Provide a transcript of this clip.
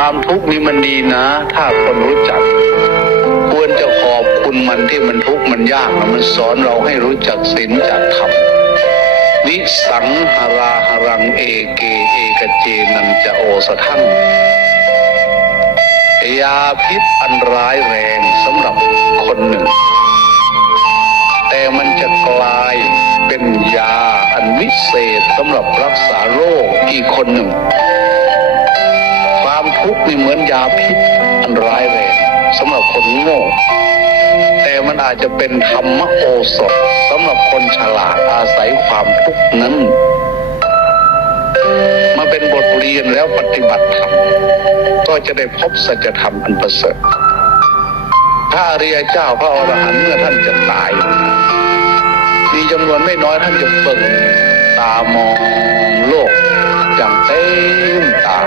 ความทุกข์นี้มันดีนะถ้าคนรู้จักควรจะขอบคุณมันที่มันทุกข์มันยากนะมันสอนเราให้รู้จักศีลจักธรรมวิสังหราหรังเอเกเอกเจนันจะโอสทังยาพิษอันร้ายแรงสำหรับคนหนึ่งแต่มันจะกลายเป็นยาอันวิเศษสำหรับรักษาโรคอีกคนหนึ่งความทุกข์นี่เหมือนยาพิษอันร้ายแรงสำหรับคนโง่แต่มันอาจจะเป็นธรรมโอสถสำหรับคนฉลาดอาศัยความทุกข์นั้นมาเป็นบทเรียนแล้วปฏิบัติธรรมก็จะได้พบสัจธรรมอันประเสริฐพระอริยเจ้าพระอรหันต์เมื่อท่านจะตายมีจำนวนไม่น้อยท่านจะเบิ่งตามองโลกอย่างเต็มตา